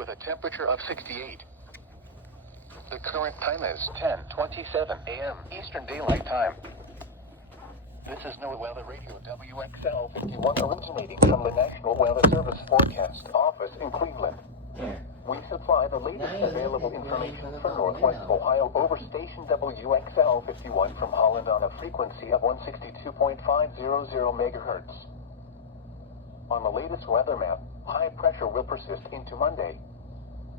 with a temperature of 68. The current time is 10:27 a.m. Eastern Daylight Time. This is NOAA Weather Radio WXL 51 originating from the National Weather Service Forecast Office in Cleveland. We supply the latest available information for Northwest Ohio over station WXL 51 from Holland on a frequency of 162.500 megahertz. On the latest weather map, high pressure will persist into Monday.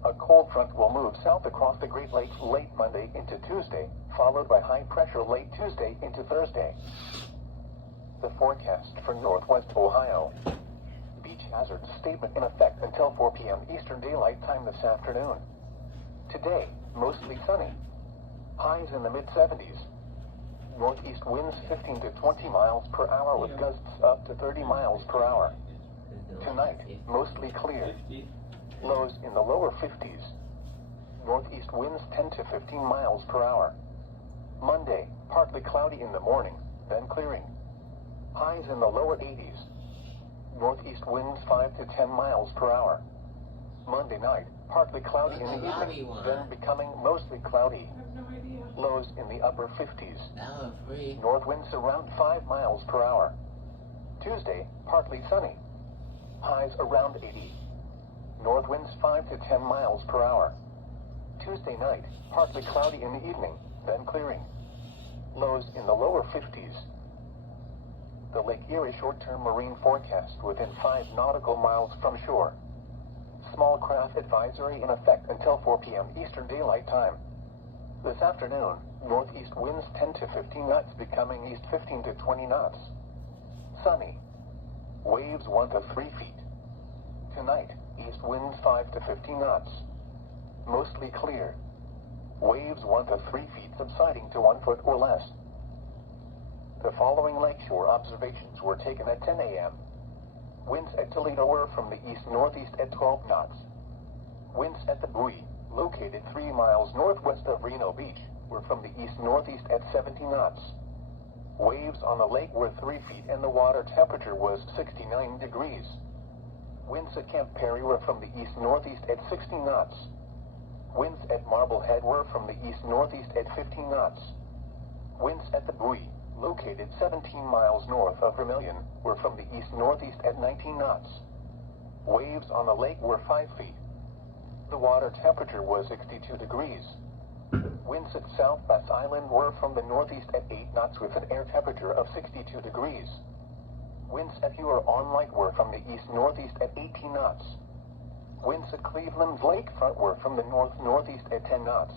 A cold front will move south across the Great Lakes late Monday into Tuesday, followed by high pressure late Tuesday into Thursday. The forecast for Northwest Ohio. Beach hazard statement in effect until 4 p.m. Eastern Daylight Time this afternoon. Today, mostly sunny. Highs in the mid-70s. Northeast winds 15 to 20 miles per hour with gusts up to 30 miles per hour. Tonight, mostly clear. Lows in the lower 50s. Northeast winds 10 to 15 miles per hour. Monday, partly cloudy in the morning, then clearing. Highs in the lower 80s. Northeast winds 5 to 10 miles per hour. Monday night, partly cloudy in the evening, then becoming mostly cloudy. Lows in the upper 50s. North winds around 5 miles per hour. Tuesday, partly sunny. Highs around 80. North winds 5 to 10 miles per hour. Tuesday night, partly cloudy in the evening, then clearing. Lows in the lower 50s. The Lake Erie short-term marine forecast within 5 nautical miles from shore. Small craft advisory in effect until 4 p.m. Eastern Daylight Time. This afternoon, northeast winds 10 to 15 knots becoming east 15 to 20 knots. Sunny. Waves 1 to 3 feet. Tonight, east winds 5 to 15 knots. Mostly clear. Waves 1 to 3 feet subsiding to 1 foot or less. The following lakeshore observations were taken at 10 a.m. Winds at Toledo were from the east-northeast at 12 knots. Winds at the buoy, located 3 miles northwest of Reno Beach, were from the east-northeast at 17 knots. Waves on the lake were 3 feet and the water temperature was 69 degrees. Winds at Camp Perry were from the east-northeast at 16 knots. Winds at Marblehead were from the east-northeast at 15 knots. Winds at the buoy, located 17 miles north of Vermilion, were from the east-northeast at 19 knots. Waves on the lake were 5 feet. The water temperature was 62 degrees. Winds at South Bass Island were from the northeast at 8 knots with an air temperature of 62 degrees. Winds at Huron-Lake were from the east-northeast at 18 knots. Winds at Cleveland's lakefront were from the north-northeast at 10 knots.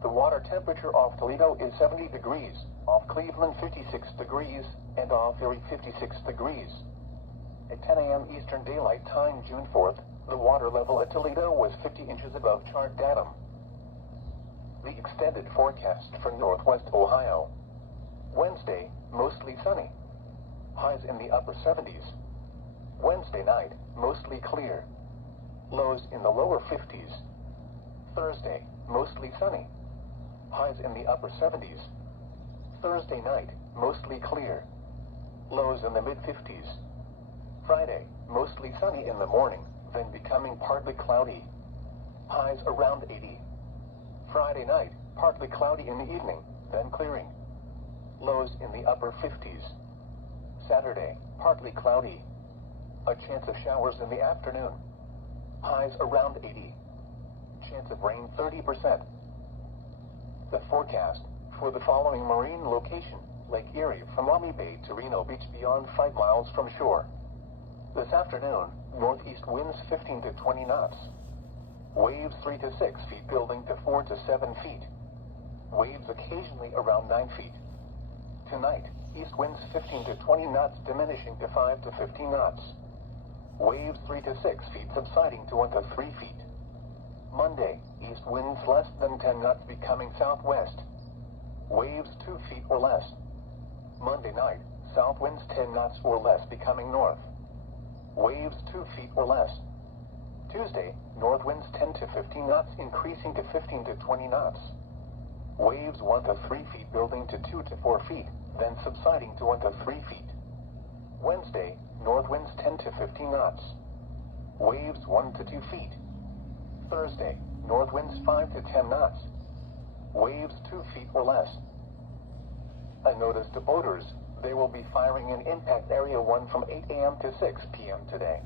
The water temperature off Toledo is 70 degrees, off Cleveland 56 degrees, and off Erie 56 degrees. At 10 a.m. Eastern Daylight Time, June 4th, the water level at Toledo was 50 inches above chart datum. The extended forecast for Northwest Ohio. Wednesday, mostly sunny. Highs in the upper 70s. Wednesday night, mostly clear. Lows in the lower 50s. Thursday, mostly sunny. Highs in the upper 70s. Thursday night, mostly clear. Lows in the mid-50s. Friday, mostly sunny in the morning, then becoming partly cloudy. Highs around 80. Friday night, partly cloudy in the evening, then clearing. Lows in the upper 50s. Saturday, partly cloudy. A chance of showers in the afternoon. Highs around 80. Chance of rain 30%. The forecast for the following marine location, Lake Erie from Lummi Bay to Reno Beach beyond 5 miles from shore. This afternoon, northeast winds 15 to 20 knots. Waves 3 to 6 feet building to 4 to 7 feet. Waves occasionally around 9 feet. Tonight, east winds 15 to 20 knots diminishing to 5 to 15 knots. Waves 3 to 6 feet subsiding to 1 to 3 feet. Monday, east winds less than 10 knots becoming southwest. Waves 2 feet or less. Monday night, south winds 10 knots or less becoming north. Waves 2 feet or less. Tuesday, north winds 10 to 15 knots increasing to 15 to 20 knots. Waves 1 to 3 feet building to 2 to 4 feet, then subsiding to 1 to 3 feet. Wednesday, north winds 10 to 15 knots. Waves 1 to 2 feet. Thursday, north winds 5 to 10 knots. Waves 2 feet or less. A notice to boaters, they will be firing in Impact Area 1 from 8 a.m. to 6 p.m. today.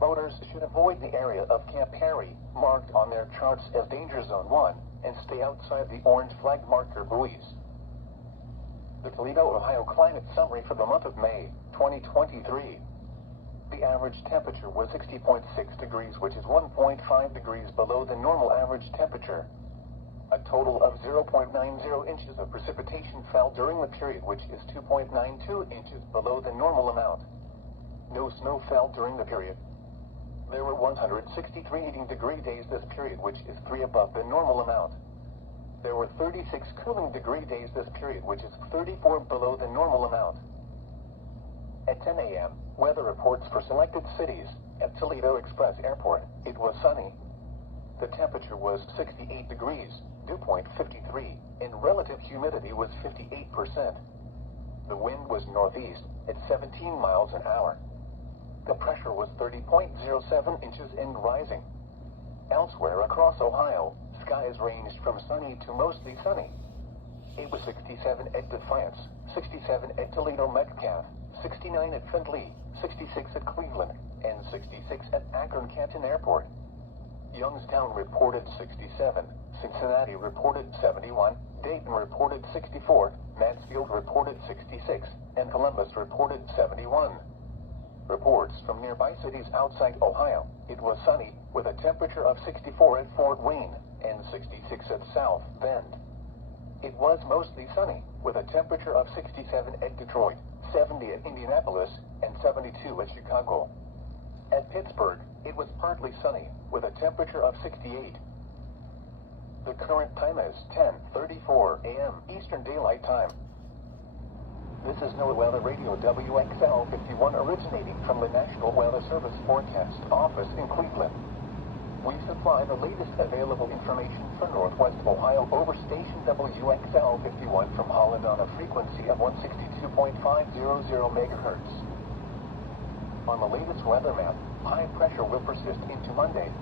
Boaters should avoid the area of Camp Harry, marked on their charts as Danger Zone 1, and stay outside the orange flag marker buoys. The Toledo, Ohio climate summary for the month of May, 2023. The average temperature was 60.6 degrees, which is 1.5 degrees below the normal average temperature. A total of 0.90 inches of precipitation fell during the period, which is 2.92 inches below the normal amount. No snow fell during the period. There were 163 heating degree days this period, which is 3 above the normal amount. There were 36 cooling degree days this period, which is 34 below the normal amount. At 10 a.m., weather reports for selected cities. At Toledo Express Airport, it was sunny. The temperature was 68 degrees, dew point 53, and relative humidity was 58%. The wind was northeast at 17 miles an hour. The pressure was 30.07 inches and rising. Elsewhere across Ohio, skies ranged from sunny to mostly sunny. It was 67 at Defiance, 67 at Toledo Metcalf, 69 at Findlay, 66 at Cleveland, and 66 at Akron-Canton Airport. Youngstown reported 67, Cincinnati reported 71, Dayton reported 64, Mansfield reported 66, and Columbus reported 71. Reports from nearby cities outside Ohio. It was sunny, with a temperature of 64 at Fort Wayne and 66 at South Bend. It was mostly sunny, with a temperature of 67 at Detroit, 70 at Indianapolis, and 72 at Chicago. At Pittsburgh, it was partly sunny, with a temperature of 68. The current time is 10:34 a.m. Eastern Daylight Time. This is NOAA Weather Radio WXL 51 originating from the National Weather Service Forecast Office in Cleveland. We supply the latest available information for Northwest Ohio over station WXL 51 from Holland on a frequency of 162.500 megahertz. On the latest weather map, high pressure will persist into Monday.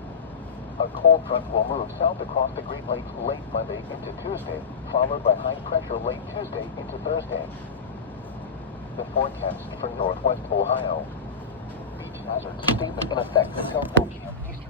A cold front will move south across the Great Lakes late Monday into Tuesday, followed by high pressure late Tuesday into Thursday. The forecast for Northwest Ohio. Beach hazard statement in effect until 4 p.m. Eastern.